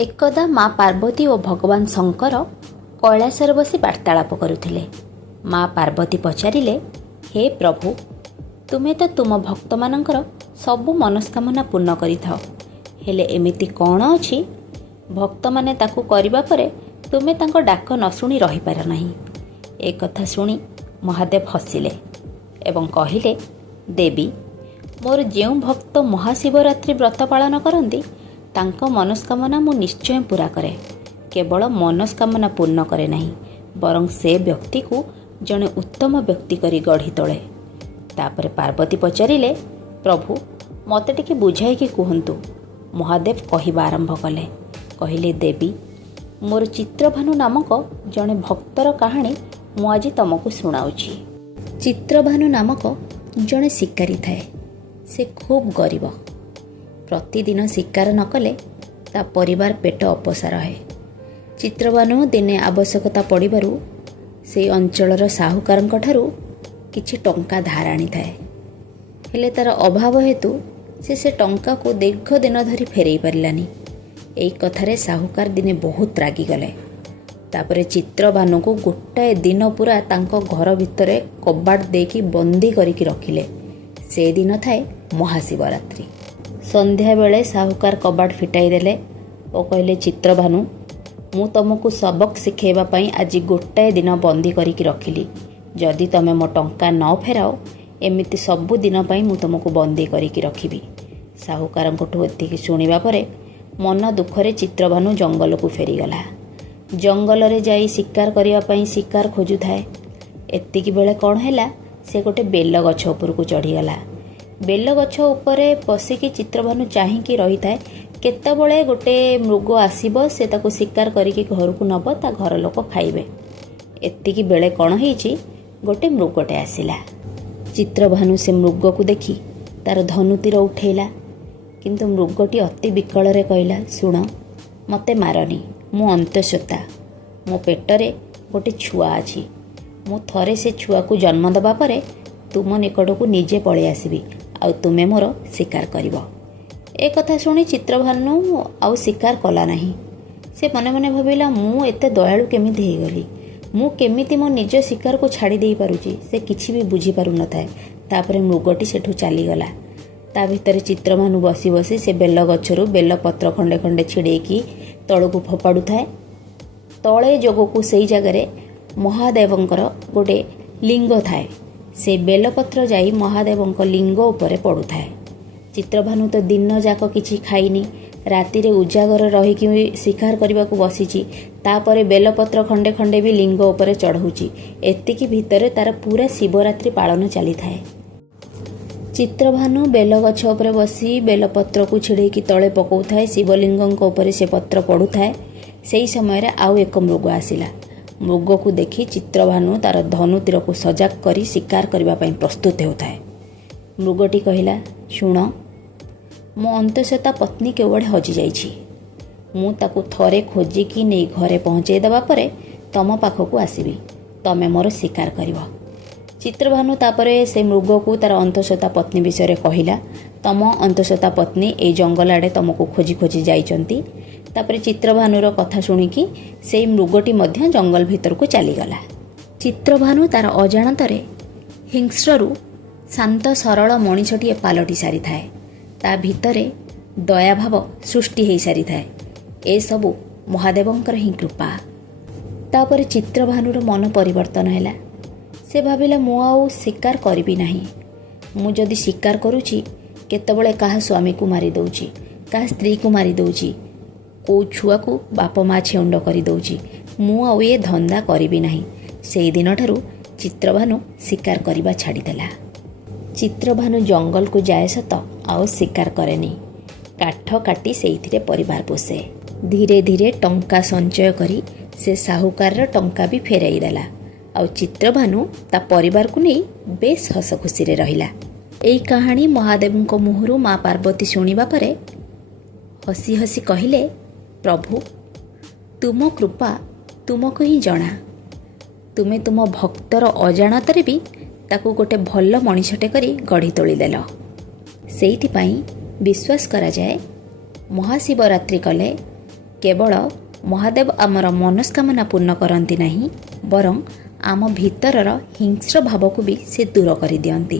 एकदा माँ पार्वती और भगवान शंकर कैलासरे बसी वार्तालाप करुथिले। माँ पार्वती पचारिले, हे प्रभु, तुमे तो तुम भक्त मानकर सबु मनस्कामना पूर्ण करिथाओ, हेले एमिति कौन अछि भक्त माने ताकू करिबा परे तुमे तांको डाक न शुणी रही पार नाही। ए कथा शुणी महादेव हसिले एवं कहिले, देवी, मोर जेउ भक्त महाशिवरात्रि व्रत पालन करती तांको मनस्कामना मु निश्चय पूरा करे। केवल मनस्कामना पूर्ण करे नहीं, बरं से व्यक्ति को जड़े उत्तम व्यक्ति करी गढ़ी तोले। तापरे पार्वती पचारिले, प्रभु, मते टिके बुझाइके कुहंतु। महादेव कहिबा आरंभ कले। कहिले, देवी, मोर चित्रभानु नामक जड़े भक्तर कहानी मु आज तुमको सुनाउछि। चित्रभानु नामक जड़े शिकारी थाए। से खूब गरीब। प्रतिदिन शिकार न कले ता परिवार पेट अपसा रहे। चित्रभानु दिने आवश्यकता पड़ू से अंचलर साहुकारंक ठारू किछि टंका धार आनी थाए। हेले तार अभाव हेतु से टंका को दीर्घ दिन धरी फेरई पारिलानी। एई कथारे साहुकार दिने बहुत रागी गले। तापरे चित्रभानु को गोटाए दिन पूरा तांको घर भितरे कबाड़ देकी बंदी करिकी रखिले। से दिन थाए महाशिवरात्रि। संध्या बेले साहुकार कबाड़ फिटाई देले और कहले, चित्रभानु, मु तुमको सबक शिखेबा पई आज गोटाए दिन बंदी करिकी रखिली। जदि तमे मो टंका न फेराओ, एमिति सबु दिन पई मु तुमको बंदी करिकी रखिबी। साहुकारंकठु एतिकी शुणिबा परे मन दुखरे चित्रभानु जंगल को फेरीगला। जंगल रे जाई शिकार करिया पई शिकार खोजु थाए। एतिकी बेले कौन हैला, से गोटे बेल गछ उपर को चढ़ीगला। बेल गछ उपरे बसिकी चित्रभानु चाहिकी रही थाए केतबळे गोटे मृग आसीबो, से ताको शिकार करिकी घर को नब, ता घर लोक खाइबे। एतिकी बेले कौन हेछि, गोटे मृगटे आसिला। चित्रभानु से मृग को देखी तार धनुतीर उठेला, किंतु मृगटी अति विकଳରେ कहला, शुण, मते मारनी, मु अंतस्वता, मो पेटरे गोटे छुआ अछि। मु थरे से छुआ को जन्म दबा परे तुम निकट को निजे पळै आसीबी, आउ तुमे मोर शिकार करिवो। ए कथा शुणी चित्रभानु आउ शिकार कला नाही। से मने मने भाबिला, मु एते दयालु केमिति हेगली, मु केमिति मो निज शिकार को छाड़ी देई पारुची। से किछि भी बुझी पारु न थाए। तापरे मृगटी सेठु चली गला। ता भितरे चित्रभानु बसी बसी से बेल गछरु बेल पत्र खंडे खंडे छिड़ेकी तळକୁ फोपाडु थाए। तळे जोगकु सेई जगारे महादेवंकर गोटे लिंग थाए। से बेलपत्र जाई महादेवंक लिंग उपरे पड़ू थाए। चित्रभानु तो दिन जाक किछि खाइनी, राति रे उजागर रहीकि शिकार करने को बसीची। तापरे बेलपत्र खंडे खंडे भी लिंग उपरे चढ़ौची। एतिकी भितरे तार पूरा शिवरात्रि पालन चली थाए। चित्रभानु बेल गछ उपरे बसी बेलपत्र को छिड़ेकी तले पकाउ थाए। शिवलिंगंक उपरे से पत्र पड़ू थाए। सेई समय रे आउ एक मृग आसिला। मृग को देखी चित्रभानु तार धनुतीर को सजाग करी शिकार करने ପାଇଁ प्रस्तुत होता है। मृगटी कहला, शुण, मो अंतस्वता पत्नी केवड़े हजि जाइछि। मु ताकू थरे खोजिकी नहीं घरे पहुँचाई देबा परे तम पाखक आसबि, तमे मोर शिकार करिवो। चित्रभानु तापरे से मृग को तार अंतस्वता पत्नी विषय कहला। तम अंतस्वता पत्नी ए जंगल आड़े तुमको खोजी खोजी जाइचंती। तापरे चित्रभानुर कथा शुणिकी से मृगटी मध्य जंगल भीतर को चलीगला। चित्रभानु तार अजाणतरे हिंस्रु शांत सरल मनीषटीए पालटी सारी थाए। ता भितरे दयाभाव सृष्टि हो सारी थाए। ए सबु महादेवंकर ही कृपा। तापरे चित्रभानुर मन परिवर्तन हैला। से भाविला, मु आउ शिकार करिबी नाही। मु जदि शिकार करूची केतबळे काहा स्वामी को मारी दउची, काहा स्त्री को मारी दउची, को छुआ को बाप माँ छेउंड कर दौची। मु आउ ये धंदा करिबी नाही। सेई दिन ठारू चित्रभानु शिकार करिबा छाड़ीदेला। चित्रभानु जंगल को जाए सत आउ शिकार करेनी। काठ काटी सेइथिरे परिवार पोषे। धीरे धीरे टंका संचय करी से साहुकार टंका भी फेराई देला। आउ चित्रभानु ता परिवार को नहीं बेस हस खुशी रे रहिला। एई कहानी महादेवंक मुहरु माँ पार्वती शुणिबा परे हसी हसी कहिले, प्रभु, तुम कृपा तुमको ही जना। तुमे तुम भक्तर अजाणतरे भी ताकू गोटे भल मनीषटे करी गढ़ी तोलीदेल। सेइथिपाई विश्वास करा जाए महाशिवरात्रि कले କେବଳ ମହାଦେବ ଆମର ମନସ୍କାମନା ପୂର୍ଣ୍ଣ କରନ୍ତି ନାହିଁ, ବରଂ ଆମ ଭିତରର ହିଂସ୍ର ଭାବକୁ ବି ସେ ଦୂର କରିଦିଅନ୍ତି।